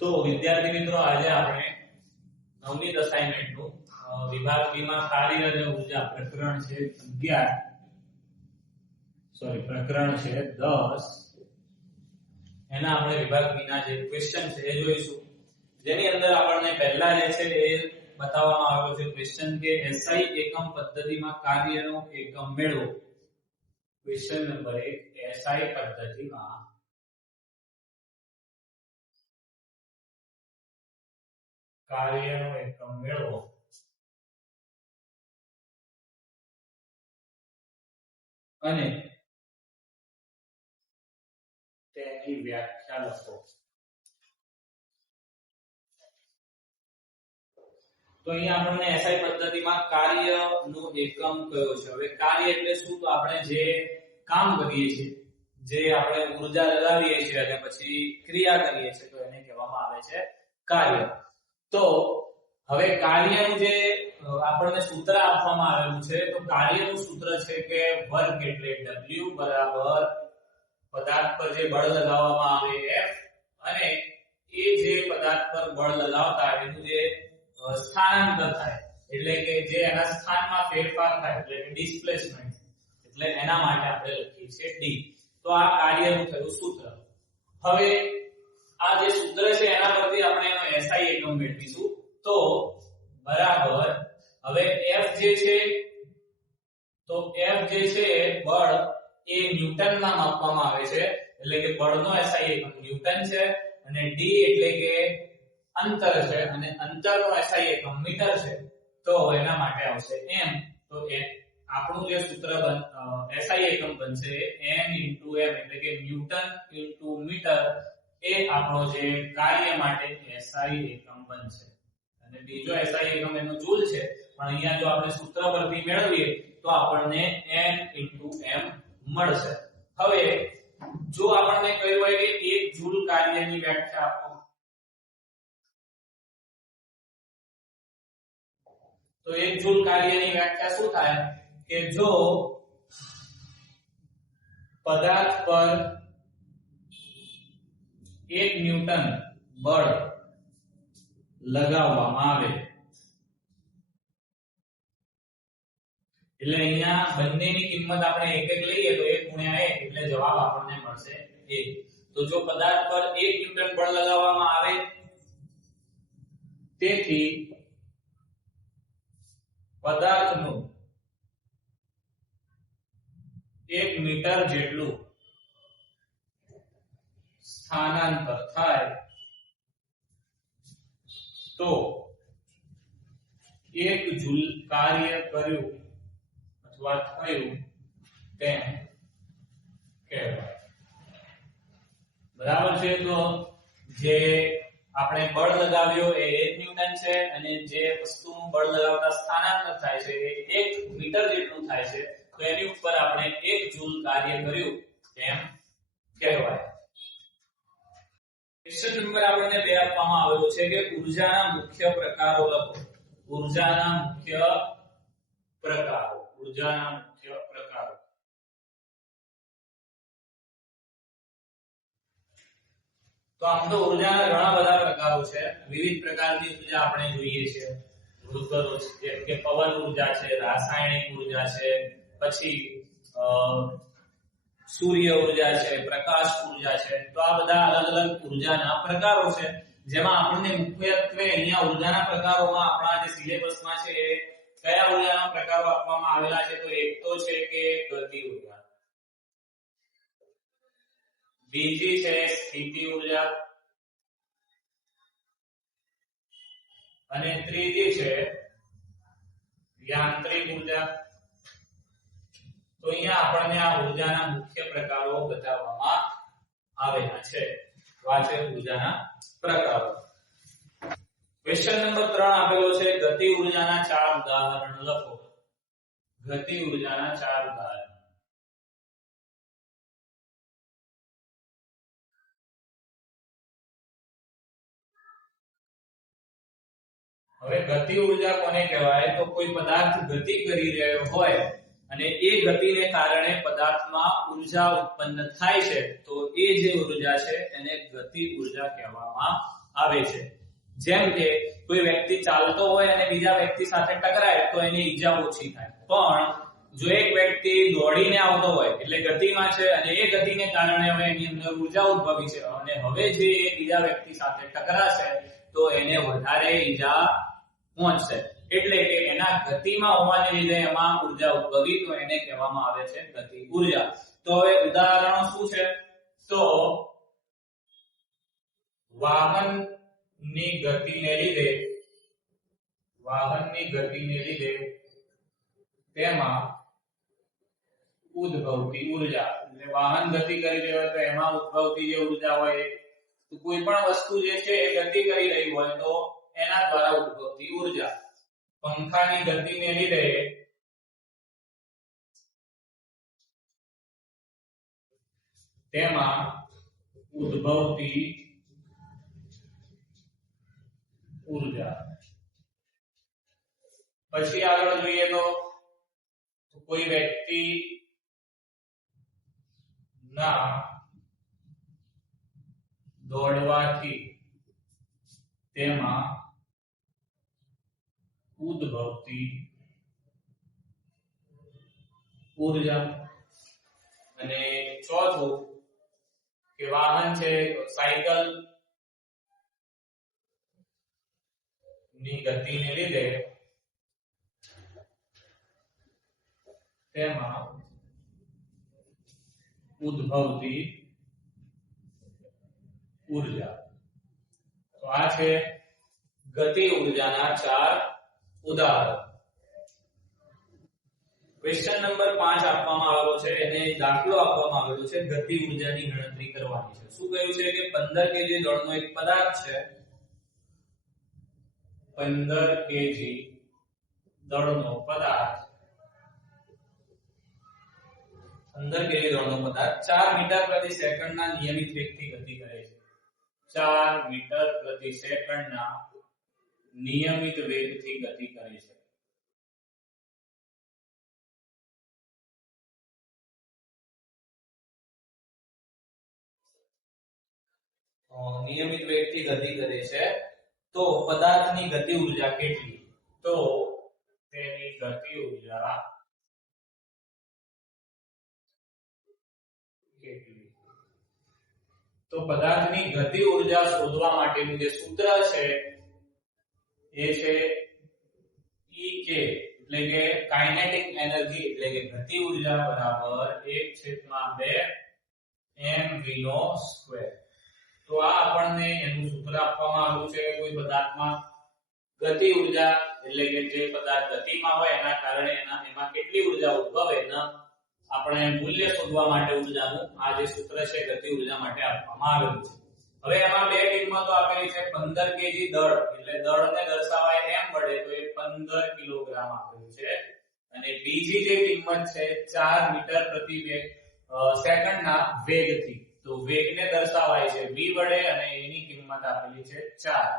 તો વિદ્યાર્થી મિત્રો આજે આપણે 9મી અસાઇનમેન્ટ નું વિભાગ બી માં કાર્ય અને ઉર્જા પ્રકરણ છે 11 પ્રકરણ છે 10 એના આપણે વિભાગ બી ના જે ક્વેશ્ચન છે એ જોઈશું જેની અંદર આપણને પહેલા જે છે એ બતાવવામાં આવ્યો છે ક્વેશ્ચન કે એસઆઈ એકમ પદ્ધતિમાં કાર્યનો એકમ મેળવો ક્વેશ્ચન નંબર 1 એસઆઈ પદ્ધતિમાં કાર્યનો એકમ મેળવો અને તેની વ્યાખ્યા લખો। તો અહીંયા આપણને એસઆઈ પદ્ધતિમાં કાર્યનો એકમ કયો છે। હવે કાર્ય એટલે શું? તો આપણે જે કામ કરીએ છીએ, જે આપણે ઊર્જા લગાવીએ છીએ અને પછી ક્રિયા કરીએ છીએ તો એને કહેવામાં આવે છે કાર્ય। તો હવે કાર્યનું જે આપણને સૂત્ર આપવામાં આવેલું છે તો કાર્યનું સૂત્ર છે કે વર્ક એટલે W બરાબર પદાર્થ પર જે બળ લગાવવામાં આવે F અને એ જે પદાર્થ પર બળ લગાવતા એનું જે સ્થાનાંતર થાય એટલે કે જે એના સ્થાનમાં ફેરફાર થાય એટલે કે ડિસ્પ્લેસમેન્ટ એટલે એના માટે આપણે લખીએ છીએ D। તો આ કાર્યનું થયું સૂત્ર। હવે આ જે સૂત્ર છે એના પરથી આપણે એનો SI એકમ મેળવીશું। તો બરાબર હવે F જે છે તો F જે છે બળ એ ન્યૂટનમાં માપવામાં આવે છે એટલે કે બળનો SI એકમ ન્યૂટન છે અને D એટલે કે અંતર છે અને અંતરનો SI એકમ મીટર છે। તો એના માટે આવશે m। તો આપણું જે સૂત્ર SI એકમ બનશે m * m એટલે કે ન્યૂટન * મીટર એ આપણો જે કાર્ય માટે SI એકમ બનશે અને બીજો SI એકમ એનો જૂલ છે પણ અહીંયા જો આપણે સૂત્ર પરથી મેળવીએ તો આપણને m * m મળશે। હવે જો આપણને કહ્યું હોય કે 1 જૂલ કાર્યની વ્યાખ્યા આપો તો 1 જૂલ કાર્યની વ્યાખ્યા શું થાય કે જો પદાર્થ પર 1 ન્યૂટન બળ લગાવવામાં આવે એટલે અહીંયા બંનેની કિંમત આપણે એક એક લઈએ તો 1 * 1 એટલે જવાબ આપણને મળશે 1। તો જો પદાર્થ પર 1 ન્યૂટન બળ લગાવવામાં આવે તેથી પદાર્થનું 1 મીટર જેટલું સ્થાનાંતર થાય તો 1 જૂલ કાર્ય કર્યું અથવા થયું તેમ કહેવાય। બરાબર છે। તો જે આપણે બળ લગાવ્યો એ 1 ન્યૂટન છે અને જે વસ્તુનું બળ લગાવતા સ્થાનાંતર થાય છે એ 1 મીટર જેટલું થાય છે તો એની ઉપર આપણે 1 જૂલ કાર્ય કર્યું તેમ કહેવાય। ક્વેશ્ચન નંબર આપણને 2 આપવામાં આવેલો છે કે ઊર્જાના મુખ્ય પ્રકારો લખો। ઊર્જાના મુખ્ય પ્રકારો તો આમ તો ઊર્જાના ઘણા બધા પ્રકારો છે। વિવિધ પ્રકારની ઊર્જા આપણે જોઈએ છે જેમ કે પવન ઊર્જા છે, રાસાયણિક ઊર્જા છે, પછી સૂર્ય ઊર્જા છે, પ્રકાશ ઊર્જા છે। તો આ બધા અલગ અલગ ઊર્જાના પ્રકારો છે જેમાં આપણને મુખ્યત્વે અહીંયા ઊર્જાના પ્રકારોમાં આપણા જે સિલેબસમાં છે એ કયા ઊર્જાના પ્રકારો આપવામાં આવેલા છે તો એક તો છે કે ગતિ ઊર્જા, બીજી છે સ્થિતિ ઊર્જા અને ત્રીજી છે યાંત્રિક ઊર્જા। તો અહીંયા આપણને આ ઊર્જાના મુખ્ય પ્રકારો બતાવવામાં આવેલા છે। આ છે ઊર્જાના પ્રકારો। ક્વેશ્ચન નંબર 3 આપેલો છે ગતિ ઊર્જાના 4 ઉદાહરણ લખો। ગતિ ઊર્જાના 4 ઉદાહરણ। હવે ગતિ ઊર્જા કોને કહેવાય તો કોઈ પદાર્થ ગતિ કરી રહ્યો હોય અને એ ગતિને કારણે પદાર્થમાં ઊર્જા ઉત્પન્ન થાય છે તો એ જે ઊર્જા છે એને ગતિ ઊર્જા કહેવામાં આવે છે. જેમ કે કોઈ વ્યક્તિ ચાલતો હોય અને બીજા વ્યક્તિ સાથે ટકરાય તો એની ઈજા ઓછી થાય, પણ જો એક વ્યક્તિ દોડીને આવતો હોય એટલે ગતિમાં છે અને એ ગતિને કારણે હવે એની અંદર ઊર્જા ઉદ્ભવી છે અને હવે જે એ બીજા વ્યક્તિ સાથે ટકરાશે તો એને વધારે ઈજા પહોંચશે, એટલે કે એના ગતિમાં હોવાને લીધે એમાં ઊર્જા ઉદ્ભવી તો એને કહેવામાં આવે છે ગતિ ઊર્જા. તો હવે ઉદાહરણો શું છે? તો વાહનની ગતિને લીધે તેમાં ઉદ્ભવતી ઊર્જા, એટલે વાહન ગતિ કરી રહ્યો હોય તો એમાં ઉદ્ભવતી જે ઊર્જા હોય તો કોઈ પણ વસ્તુ જે છે એ ગતિ કરી રહી હોય તો એના દ્વારા ઉદ્ભવતી ઊર્જા. પંખાની ગતિને લીધે તેમાં ઉદ્ભવતી ઊર્જા. પછી આગળ જોઈએ તો કોઈ વ્યક્તિ ના દોડવાથી તેમાં ઉદ્ભવતી ઊર્જા. અને ચોથું કે વાહન છે સાયકલ ની ગતિને લીધે તેમાં ઉદ્ભવતી ઊર્જા. તો આ છે ગતિ ઊર્જાના 4 ઉદાહરણો. ક્વેશ્ચન નંબર 5 આપવામાં આવેલો છે, એને દાખલો આપવામાં આવેલો છે, ગતિ ઊર્જાની ગણતરી કરવાની છે. શું કહ્યું છે કે 15 કેજી દળનો એક પદાર્થ છે, 15 કેજી દળનો પદાર્થ 4 મીટર પ્રતિ સેકન્ડના નિયમિત વેગથી ગતિ કરે છે. 4 મીટર પ્રતિ સેકન્ડના નિયમિત વેગથી ગતિ કરે છે. નિયમિત વેગથી ગતિ કરે છે તો પદાર્થની ગતિ ઊર્જા કેટલી? તો તેની ગતિ ઊર્જા કેટલી? તો પદાર્થની ગતિ ઊર્જા શોધવા માટેનું જે સૂત્ર છે એ છે EK, એટલે કે કાઇનેટિક એનર્જી એટલે કે ગતિ ઊર્જા બરાબર 1/2 mv². તો આ આપણને એનું સૂત્ર આપવામાં આવ્યું છે. કોઈ પદાર્થમાં ગતિ ઊર્જા એટલે કે જે પદાર્થ ગતિમાં હોય એના કારણે એમાં કેટલી ઊર્જા ઉદ્ભવે એના આપણે મૂલ્ય શોધવા માટે ઊર્જાનું આ જે સૂત્ર છે ગતિ ઊર્જા માટે આપવામાં આવેલું છે. હવે એમાં બે કિંમતો આપેલી છે. 15 કેજી દળ એટલે દળને દર્શાવાય m વડે તો એ 15 કિલોગ્રામ આપેલું છે, અને બીજી જે કિંમત છે 4 મીટર પ્રતિ સેકન્ડના વેગથી, તો વેગને દર્શાવાય છે v વડે અને એની કિંમત આપેલી છે 4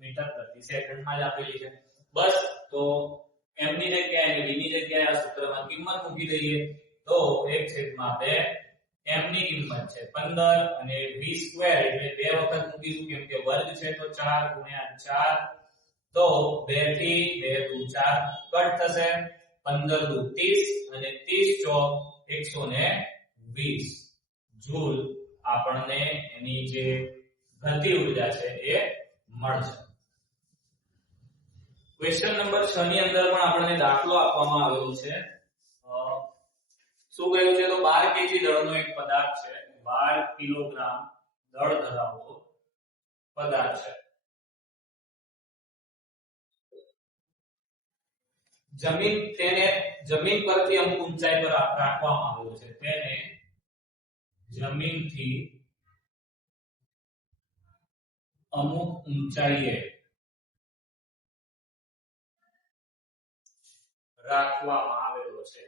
મીટર પ્રતિ સેકન્ડમાં જ આપેલી છે. બસ તો m ની જગ્યાએ અને v ની જગ્યાએ આ સૂત્રમાં કિંમત મૂકી દઈએ તો 1/2 m ની કિંમત છે 15 અને v² એટલે બે વખત મૂકીશું કેમ કે વર્ગ છે તો 4 * 4, તો 2 થી 2 દુ 4 કટ થશે, 15 દુ 30 અને 30 ચોક 120 જૂલ આપણને એની જે ગતિ ઊર્જા છે એ મળશે. ક્વેશ્ચન નંબર 6 ની અંદર પણ આપણને દાખલો આપવામાં આવેલો છે. શું કહ્યું છે? તો 12 કેજી દળનો એક પદાર્થ છે, 12 કિલોગ્રામ દળ ધરાવતો પદાર્થ છે. તેને જમીન પરથી અમુક ઊંચાઈ પર રાખવામાં આવેલો છે. તેને જમીનથી અમુક ઊંચાઈએ રાખવામાં આવેલો છે.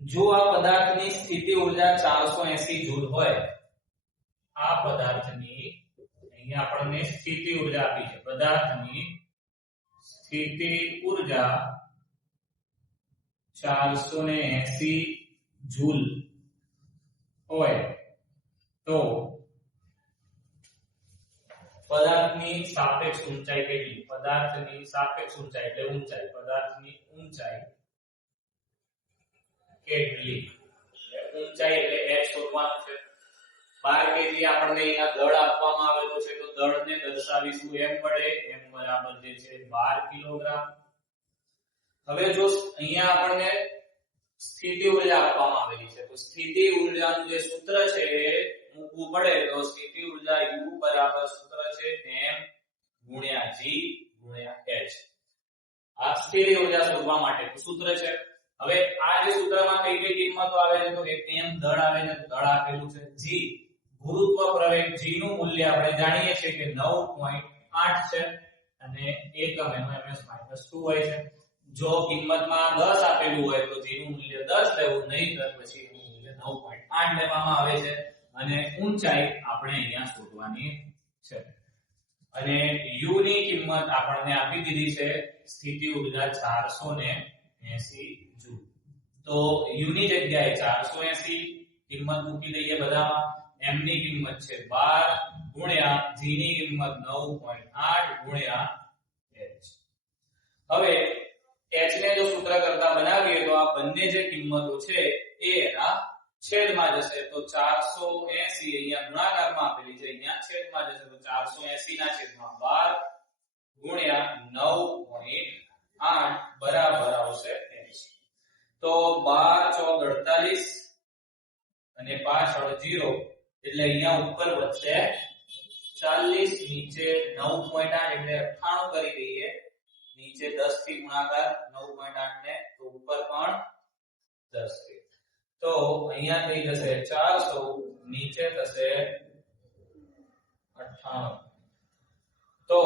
જો આ પદાર્થની સ્થિતિ ઊર્જા 480 જૂલ હોય, આ પદાર્થની અહીંયા આપણને સ્થિતિ ઊર્જા આપી છે, પદાર્થની સ્થિતિ ઊર્જા 480 જૂલ હોય તો પદાર્થની સાપેક્ષ ઊંચાઈ કેટલી? પદાર્થની સાપેક્ષ ઊંચાઈ એટલે ઊંચાઈ, પદાર્થની ઊંચાઈ કેટલી? ઊંચાઈ એટલે h શોધવાનું છે. 12 કેજી આપણને અહીંયા દળ આપવામાં આવેલો છે તો દળને દર્શાવીશું m વડે. m બરાબર જે છે 12 કિલોગ્રામ. હવે જો અહીંયા આપણને સ્થિતિ ઊર્જા આપવામાં આવેલી છે તો સ્થિતિ ઊર્જાનું જે સૂત્ર છે એ મૂકવું પડે તો સ્થિતિ ઊર્જા u બરાબર સૂત્ર છે m ગુણ્યા g ગુણ્યા h. આ સ્થિતિ ઊર્જા શોધવા માટેનું સૂત્ર છે. હવે આ જે સૂત્રમાં કઈ કઈ કિંમતો આવે છે તો એક m દળ આવે છે તો દળ આપેલું છે. g ગુરુત્વ પ્રવેગ g નું મૂલ્ય આપણે જાણીએ છીએ કે 9.8 છે અને એકમ એનો ms-2 હોય છે. જો કિંમતમાં 10 આપેલું હોય તો g નું મૂલ્ય 10 લેવું, નહીં તો પછી એનું મૂલ્ય 9.8 લેવામાં આવે છે અને ઊંચાઈ આપણે અહીંયા શોધવાની છે. અને u ની કિંમત આપણને આપી દીધી છે સ્થિતિ ઊર્જા 480 જૂલ. તો u ની જગ્યાએ 480 કિંમત મૂકી દઈએ બધામાં. m ની કિંમત છે 12 ગુણ્યા g ની કિંમત 9.8 ગુણ્યા h. હવે h ને જો સૂત્ર કરતા બનાવીએ તો આ બંને જે કિંમતો છે એ એના છેદમાં જશે. તો 480 અહીંયા ગુણાકારમાં આપેલી છે, અહીંયા છેદમાં જશે તો 480 ના છેદમાં 12 ગુણ્યા 9.8 બરાબર આવશે h. તો 12 4 48 અને પાછળ 0 એટલે અહીંયા ઉપર વધશે 40, નીચે 9.8 એટલે 98 કરી દઈએ. નીચે 10 થી ગુણાકાર 9.8 ને તો ઉપર પણ 10 થી. તો અહીંયા થઈ જશે 400, નીચે થશે 98. તો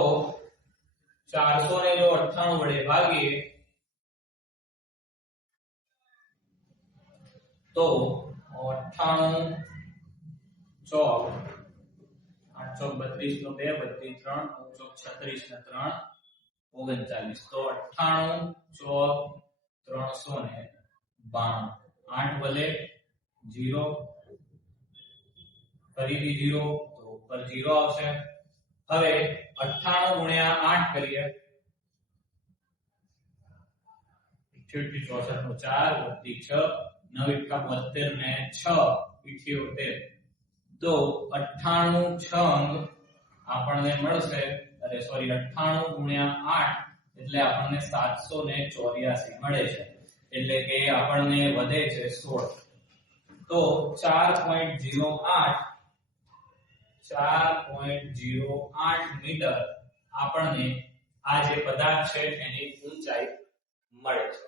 400 ને જો 98 વડે ભાગીએ તો 98 ચોક 8 ચોક 32 નો 2 વધી 3 9 ચોક 36 ને 3 39. તો 98 ચોક 392. 8 વડે 0 ફરીથી 0 તો ઉપર 0 આવશે. હવે 98 ગુણ્યા 8 કરીએ 78 64 નો 4 વધી 6 9 એકા 72 ને 6 78. તો 98 છંગ આપણને મળશે, અરે સોરી 98 ગુણ્યા 8 એટલે આપણને 784 મળે છે. એટલે કે આપણને વધે છે 16. તો 4.08 મીટર આપણને આ જે પદાર્થ છે એની ઊંચાઈ મળે છે.